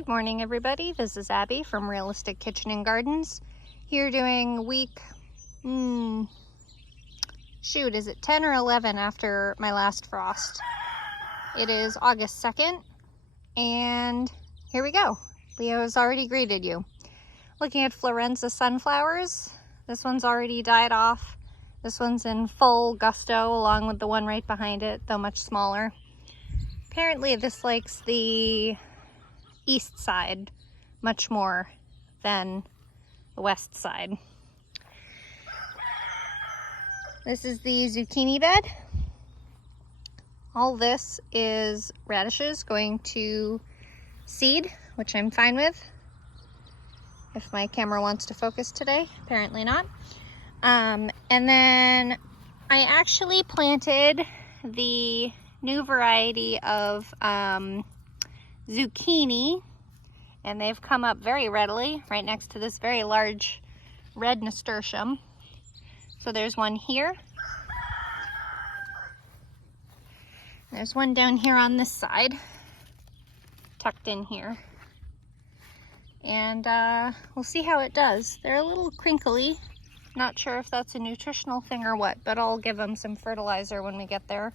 Good morning, everybody. This is Abby from Realistic Kitchen and Gardens. Here doing week, is it 10 or 11 after my last frost? It is August 2nd, and here we go. Leo has already greeted you. Looking at Florenza sunflowers. This one's already died off. This one's in full gusto along with the one right behind it, though much smaller. Apparently this likes the east side much more than the west side. This is the zucchini bed. All this is radishes going to seed, which I'm fine with. If my camera wants to focus today, apparently not. And then I actually planted the new variety of zucchini, and they've come up very readily right next to this very large red nasturtium. So there's one here. There's one down here on this side, tucked in here. And we'll see how it does. They're a little crinkly. Not sure if that's a nutritional thing or what, but I'll give them some fertilizer when we get there.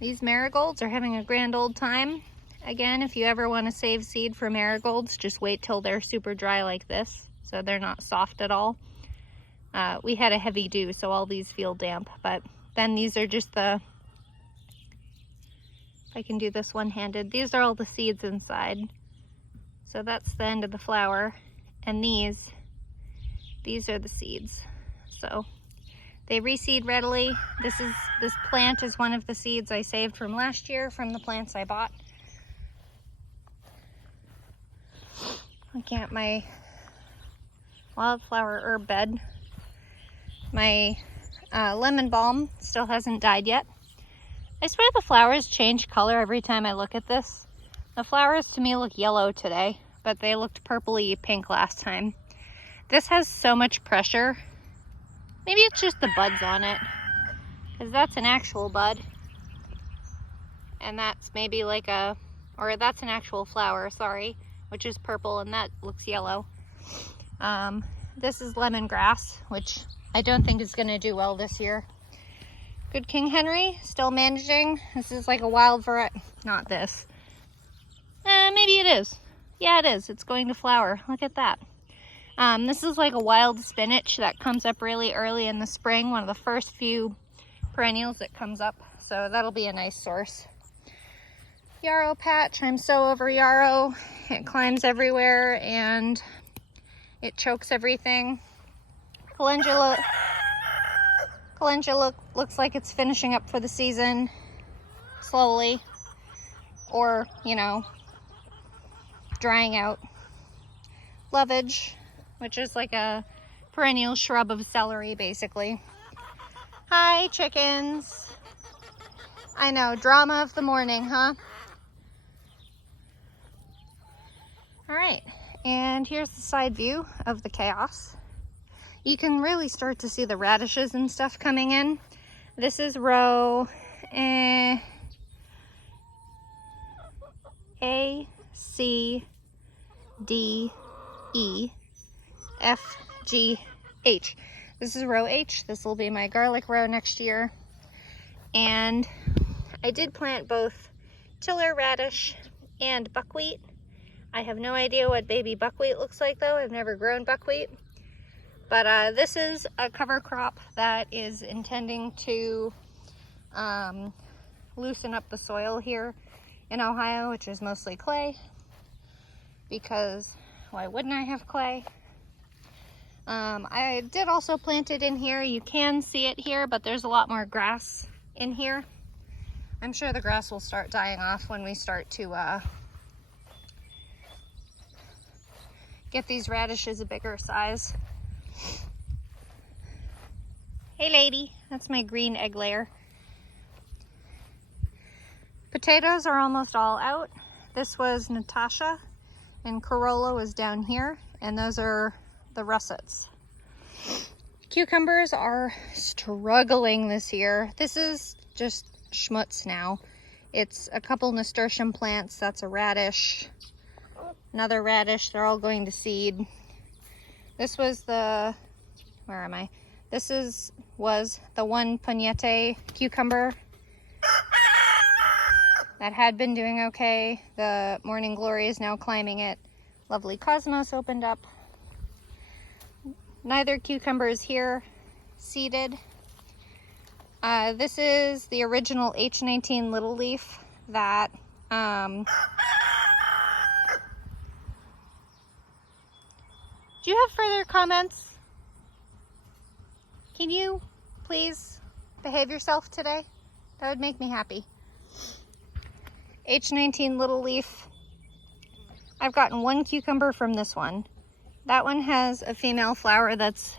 These marigolds are having a grand old time. Again, if you ever want to save seed for marigolds, just wait till they're super dry like this, so they're not soft at all. We had a heavy dew, so all these feel damp, but then these are just the, if I can do this one-handed, these are all the seeds inside. So that's the end of the flower, and these are the seeds. So they reseed readily. This plant is one of the seeds I saved from last year from the plants I bought. Looking at my wildflower herb bed. My lemon balm still hasn't died yet. I swear the flowers change color every time I look at this. The flowers to me look yellow today, but they looked purpley pink last time. This has so much pressure. Maybe it's just the buds on it, because that's an actual bud. And that's maybe like that's an actual flower, sorry, which is purple, and that looks yellow. This is lemongrass, which I don't think is gonna do well this year. Good King Henry, still managing. This is like a wild variety, not this. Maybe it is. Yeah, it is, it's going to flower, look at that. This is like a wild spinach that comes up really early in the spring, one of the first few perennials that comes up, so that'll be a nice source. Yarrow patch, I'm so over yarrow. It climbs everywhere and it chokes everything. Calendula looks like it's finishing up for the season, slowly, or, you know, drying out. Lovage, which is like a perennial shrub of celery, basically. Hi, chickens. I know, drama of the morning, huh? All right, and here's the side view of the chaos. You can really start to see the radishes and stuff coming in. This is row A, C, D, E, F, G, H. This is row H. This will be my garlic row next year. And I did plant both tiller radish and buckwheat. I have no idea what baby buckwheat looks like though. I've never grown buckwheat. But this is a cover crop that is intending to loosen up the soil here in Ohio, which is mostly clay, because why wouldn't I have clay? I did also plant it in here. You can see it here, but there's a lot more grass in here. I'm sure the grass will start dying off when we start to get these radishes a bigger size. Hey lady, that's my green egg layer. Potatoes are almost all out. This was Natasha, and Corolla was down here, and those are the russets. Cucumbers are struggling this year. This is just schmutz now. It's a couple nasturtium plants. That's a radish, another radish. They're all going to seed. This was the, where am I? Was the one Pugnette cucumber that had been doing okay. The Morning Glory is now climbing it. Lovely Cosmos opened up. Neither cucumber is here, seeded. This is the original H19 Little Leaf that do you have further comments? Can you please behave yourself today? That would make me happy. H19 Little Leaf. I've gotten one cucumber from this one. That one has a female flower that's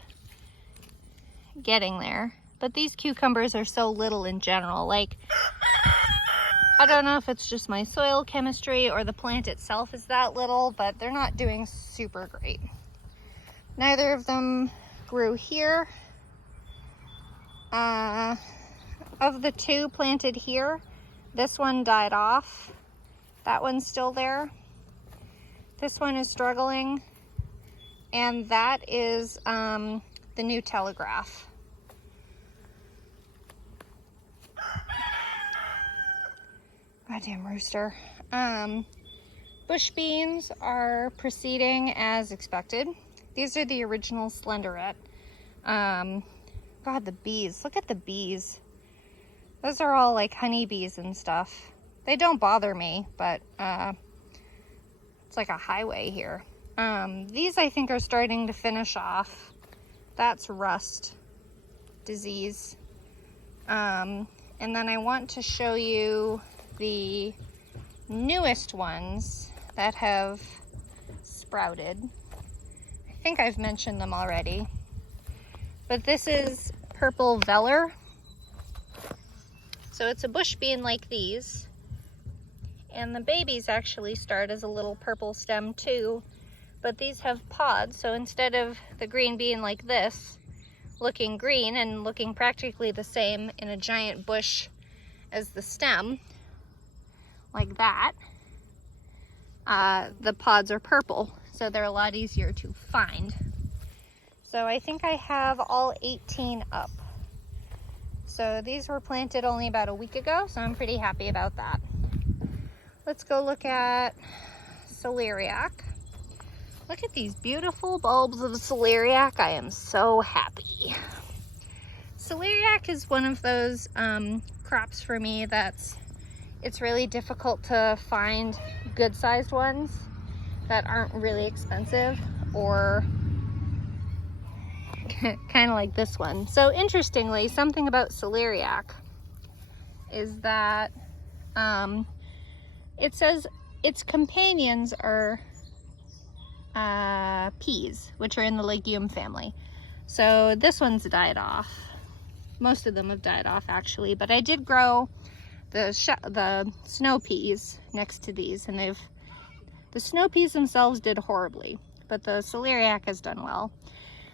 getting there. But these cucumbers are so little in general. Like, I don't know if it's just my soil chemistry or the plant itself is that little, but they're not doing super great. Neither of them grew here. Of the two planted here, this one died off. That one's still there. This one is struggling. And that is the New Telegraph. Goddamn rooster. Bush beans are proceeding as expected. These are the original Slenderette. God, the bees. Look at the bees. Those are all like honeybees and stuff. They don't bother me, but it's like a highway here. These I think are starting to finish off. That's rust disease. And then I want to show you the newest ones that have sprouted. I think I've mentioned them already. But this is Purple Veller. So it's a bush bean like these. And the babies actually start as a little purple stem too. But these have pods, so instead of the green bean like this, looking green and looking practically the same in a giant bush as the stem, like that, the pods are purple, so they're a lot easier to find. So I think I have all 18 up. So these were planted only about a week ago, so I'm pretty happy about that. Let's go look at celeriac. Look at these beautiful bulbs of celeriac. I am so happy. Celeriac is one of those crops for me it's really difficult to find good sized ones that aren't really expensive, or kind of like this one. So interestingly, something about celeriac is that it says its companions are peas, which are in the legume family. So this one's died off. Most of them have died off actually, but I did grow the snow peas next to these, and the snow peas themselves did horribly, but the celeriac has done well.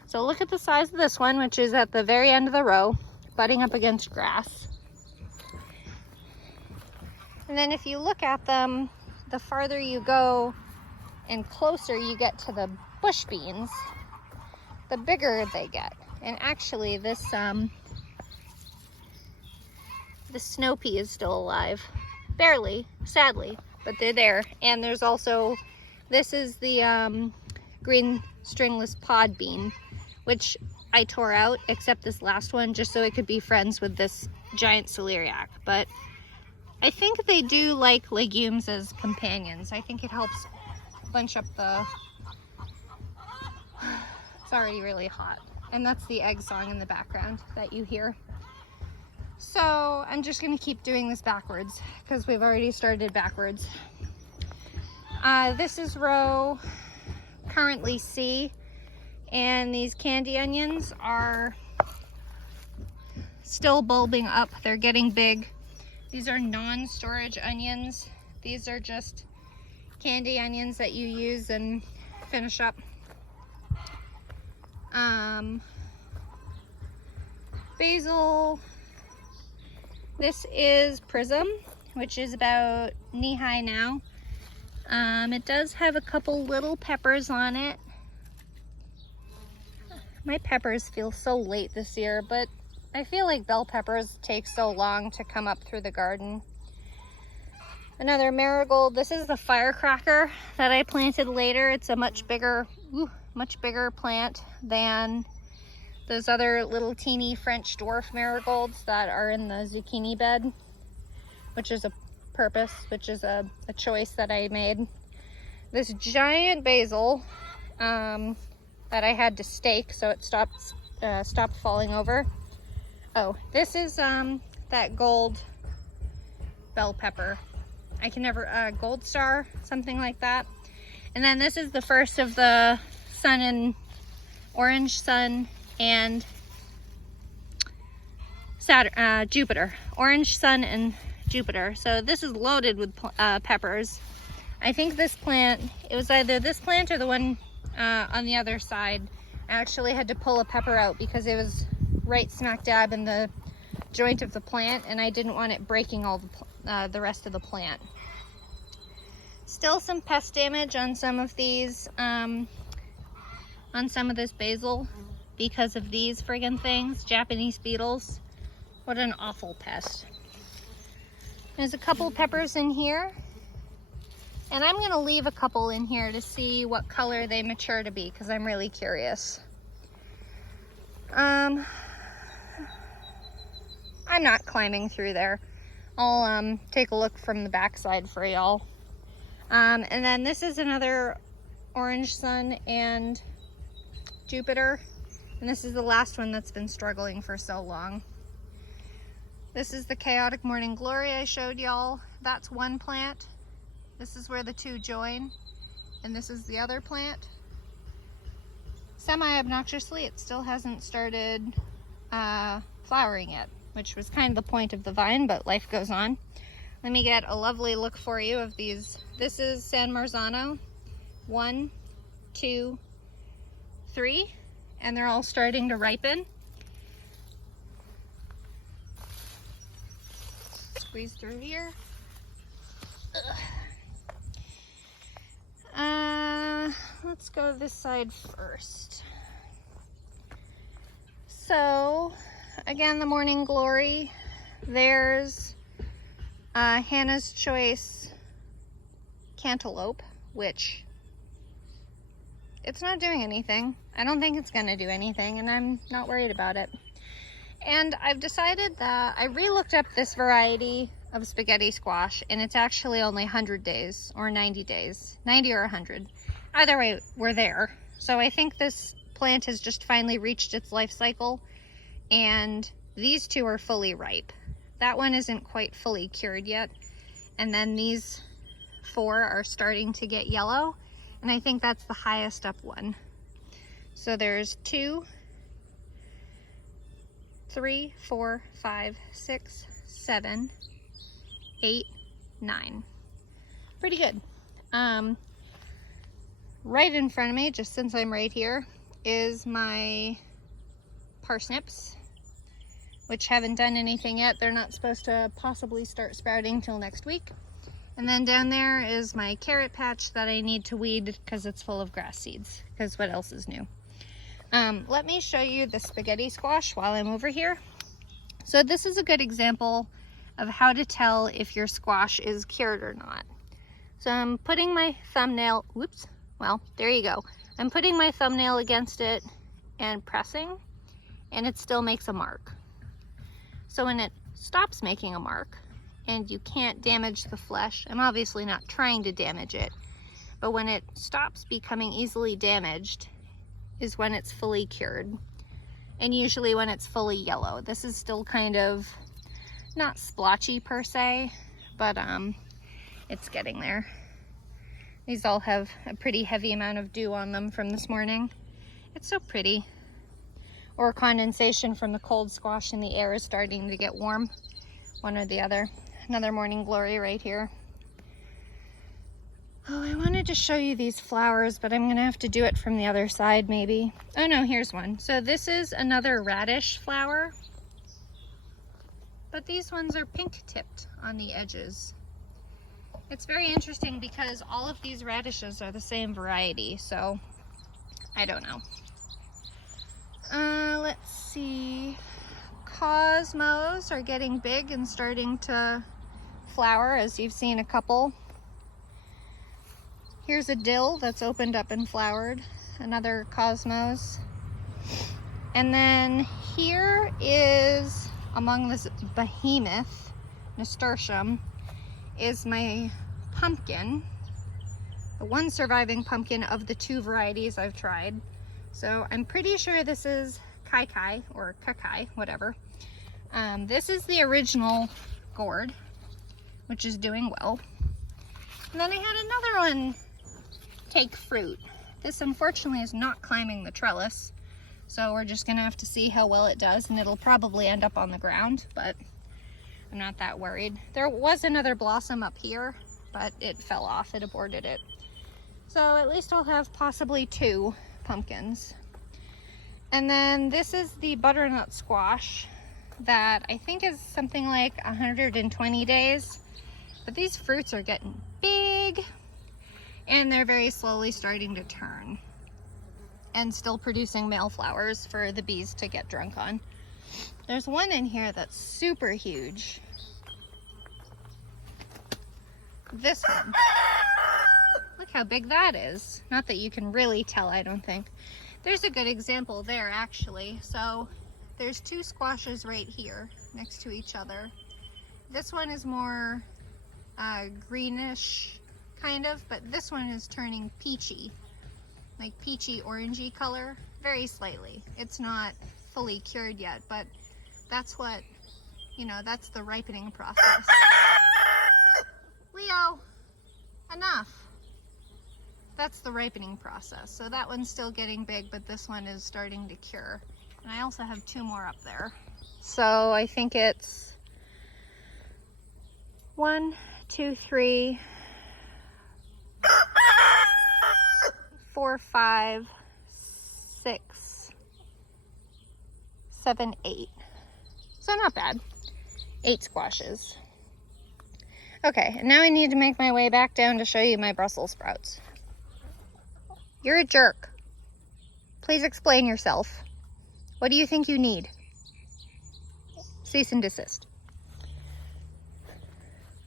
So look at the size of this one, which is at the very end of the row, butting up against grass. And then if you look at them, the farther you go and closer you get to the bush beans, the bigger they get. And actually this the snow pea is still alive. Barely, sadly, but they're there. And there's also, this is the green stringless pod bean, which I tore out, except this last one, just so it could be friends with this giant celeriac. But I think they do like legumes as companions. I think it helps bunch up the, it's already really hot. And that's the egg song in the background that you hear. So I'm just gonna keep doing this backwards because we've already started backwards. This is row currently C, and these candy onions are still bulbing up. They're getting big. These are non-storage onions. These are just candy onions that you use and finish up. Basil. This is Prism, which is about knee-high now. It does have a couple little peppers on it. My peppers feel so late this year, but I feel like bell peppers take so long to come up through the garden. Another marigold. This is the firecracker that I planted later. It's a much bigger plant than those other little teeny French dwarf marigolds that are in the zucchini bed, which is a choice that I made. This giant basil that I had to stake so it stopped falling over. Oh, this is that gold bell pepper. I can never, gold star, something like that. And then this is the first of the sun and orange sun and Saturn, Jupiter. Orange sun and Jupiter. So this is loaded with peppers. I think this plant, it was either this plant or the one on the other side. I actually had to pull a pepper out because it was right smack dab in the joint of the plant, and I didn't want it breaking all the rest of the plant. Still some pest damage on some of these, on some of this basil because of these friggin' things, Japanese beetles. What an awful pest. There's a couple peppers in here, and I'm gonna leave a couple in here to see what color they mature to be because I'm really curious. I'm not climbing through there. I'll take a look from the backside for y'all. And then this is another orange sun and Jupiter, and this is the last one that's been struggling for so long. This is the chaotic morning glory I showed y'all. That's one plant. This is where the two join, and this is the other plant. Semi-obnoxiously, it still hasn't started flowering yet, which was kind of the point of the vine, but life goes on. Let me get a lovely look for you of these. This is San Marzano, 1, 2, 3, and they're all starting to ripen. Squeeze through here. Let's go to this side first. So, again, the morning glory. There's Hannah's Choice cantaloupe, which it's not doing anything. I don't think it's gonna do anything, and I'm not worried about it. And I've decided that I re-looked up this variety of spaghetti squash, and it's actually only 100 days or 90 days, 90 or 100. Either way, we're there. So I think this plant has just finally reached its life cycle, and these two are fully ripe. That one isn't quite fully cured yet, and then these 4 are starting to get yellow, and I think that's the highest up one. So there's 2, 3, 4, 5, 6, 7, 8, 9. Pretty good. Right in front of me, just since I'm right here, is my parsnips, which haven't done anything yet. They're not supposed to possibly start sprouting till next week. And then down there is my carrot patch that I need to weed because it's full of grass seeds, because what else is new? Let me show you the spaghetti squash while I'm over here. So this is a good example of how to tell if your squash is cured or not. So I'm putting my thumbnail, whoops, well, there you go. I'm putting my thumbnail against it and pressing, and it still makes a mark. So when it stops making a mark and you can't damage the flesh, I'm obviously not trying to damage it, but when it stops becoming easily damaged is when it's fully cured, and usually when it's fully yellow. This is still kind of not splotchy per se, but it's getting there. These all have a pretty heavy amount of dew on them from this morning. It's so pretty. Or condensation from the cold squash and the air is starting to get warm. One or the other. Another morning glory right here. Oh, I wanted to show you these flowers, but I'm gonna have to do it from the other side maybe. Oh no, here's one. So this is another radish flower. but these ones are pink tipped on the edges. It's very interesting because all of these radishes are the same variety, so I don't know. Let's see. Cosmos are getting big and starting to flower, as you've seen a couple. Here's a dill that's opened up and flowered, another cosmos. And then here is, among this behemoth, nasturtium, is my pumpkin, the one surviving pumpkin of the two varieties I've tried. So I'm pretty sure this is Kai Kai, or Kakai, whatever. This is the original gourd, which is doing well. And then I had another one take fruit. This unfortunately is not climbing the trellis, so we're just gonna have to see how well it does, and it'll probably end up on the ground, but I'm not that worried. There was another blossom up here, but it fell off, it aborted it. So at least I'll have possibly 2 pumpkins. And then this is the butternut squash that I think is something like 120 days. But these fruits are getting big and they're very slowly starting to turn and still producing male flowers for the bees to get drunk on. There's one in here that's super huge. This one. Look how big that is. Not that you can really tell, I don't think. There's a good example there, actually. So there's 2 squashes right here next to each other. This one is more greenish, kind of, but this one is turning peachy, like peachy orangey color, very slightly. It's not fully cured yet, but that's what, you know, that's the ripening process. Leo, enough. That's the ripening process. So that one's still getting big, but this one is starting to cure. And I also have 2 more up there. So I think it's 1, 2, 3, 4, 5, 6, 7, 8. So not bad. 8 squashes. Okay, and now I need to make my way back down to show you my Brussels sprouts. You're a jerk. Please explain yourself. What do you think you need? Cease and desist.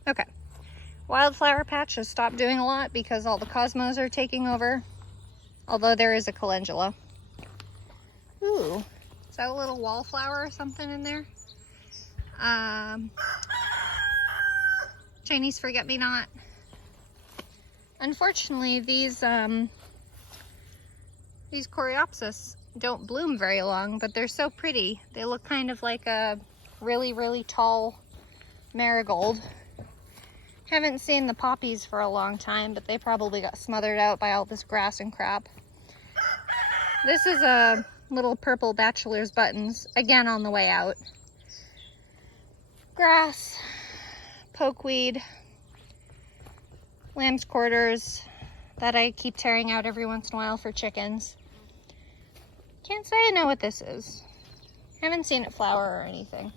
Okay. Wildflower patch has stopped doing a lot because all the cosmos are taking over. Although there is a calendula. Ooh, is that a little wallflower or something in there? Chinese forget-me-not. Unfortunately, these coreopsis don't bloom very long, but they're so pretty. They look kind of like a really, really tall marigold. Haven't seen the poppies for a long time, but they probably got smothered out by all this grass and crap. This is a little purple bachelor's buttons, again on the way out. Grass, pokeweed, lamb's quarters that I keep tearing out every once in a while for chickens. Can't say I know what this is. Haven't seen it flower or anything.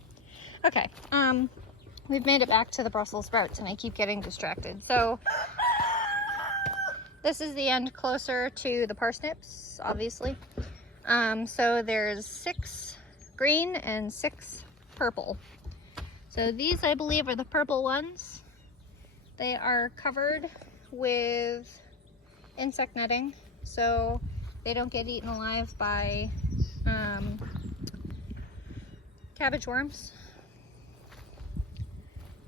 Okay, we've made it back to the Brussels sprouts and I keep getting distracted. So this is the end closer to the parsnips, obviously. So there's 6 green and 6 purple. So these, I believe, are the purple ones. They are covered with insect netting, so they don't get eaten alive by cabbage worms.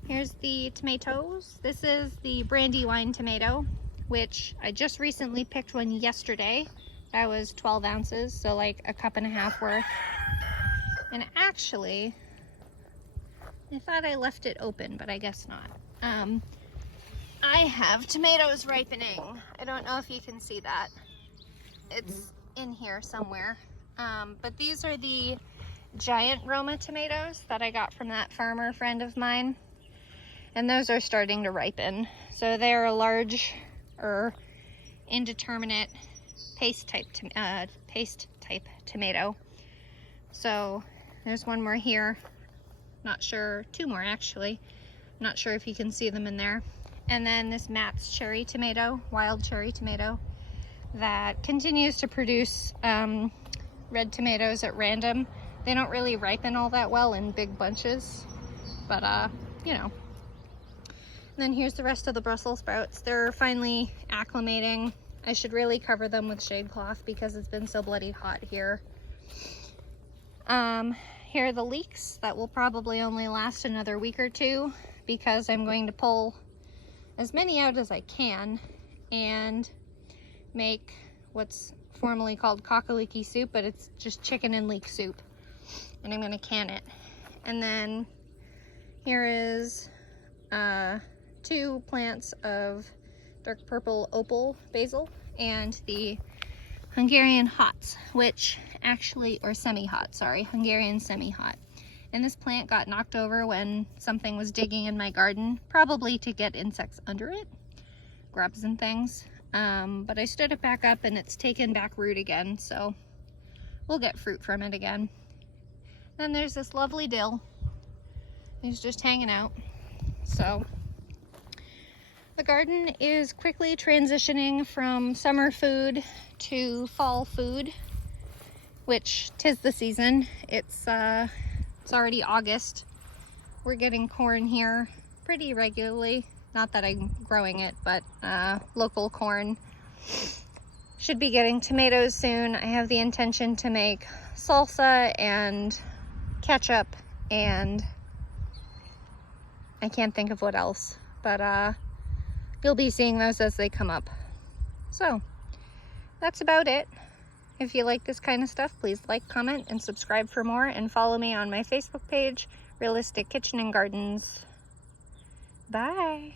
Here's the tomatoes. This is the Brandywine tomato, which I just recently picked one yesterday. That was 12 ounces, so like a cup and a half worth. And actually, I thought I left it open, but I guess not. I have tomatoes ripening. I don't know if you can see that. It's in here somewhere. But these are the giant Roma tomatoes that I got from that farmer friend of mine. And those are starting to ripen. So they're a large or indeterminate paste type tomato. So there's one more here. Not sure, 2 more actually. Not sure if you can see them in there. And then this Matt's cherry tomato, wild cherry tomato, that continues to produce red tomatoes at random. They don't really ripen all that well in big bunches, but you know. And then here's the rest of the Brussels sprouts. They're finally acclimating. I should really cover them with shade cloth because it's been so bloody hot here. Here are the leeks that will probably only last another week or 2 because I'm going to pull as many out as I can and make what's formerly called cockaliki soup, but it's just chicken and leek soup. And I'm gonna can it. And then here is 2 plants of dark purple opal basil and the Hungarian hots, which actually, or semi-hot, sorry, Hungarian semi-hot. And this plant got knocked over when something was digging in my garden, probably to get insects under it, grubs and things. But I stood it back up and it's taken back root again, so we'll get fruit from it again. Then there's this lovely dill. He's just hanging out. So the garden is quickly transitioning from summer food to fall food, which 'tis the season. It's already August. We're getting corn here pretty regularly. Not that I'm growing it, but local corn. Should be getting tomatoes soon. I have the intention to make salsa and ketchup, and I can't think of what else, but you'll be seeing those as they come up. So that's about it. If you like this kind of stuff, please like, comment, and subscribe for more, and follow me on my Facebook page, Realistic Kitchen and Gardens. Bye.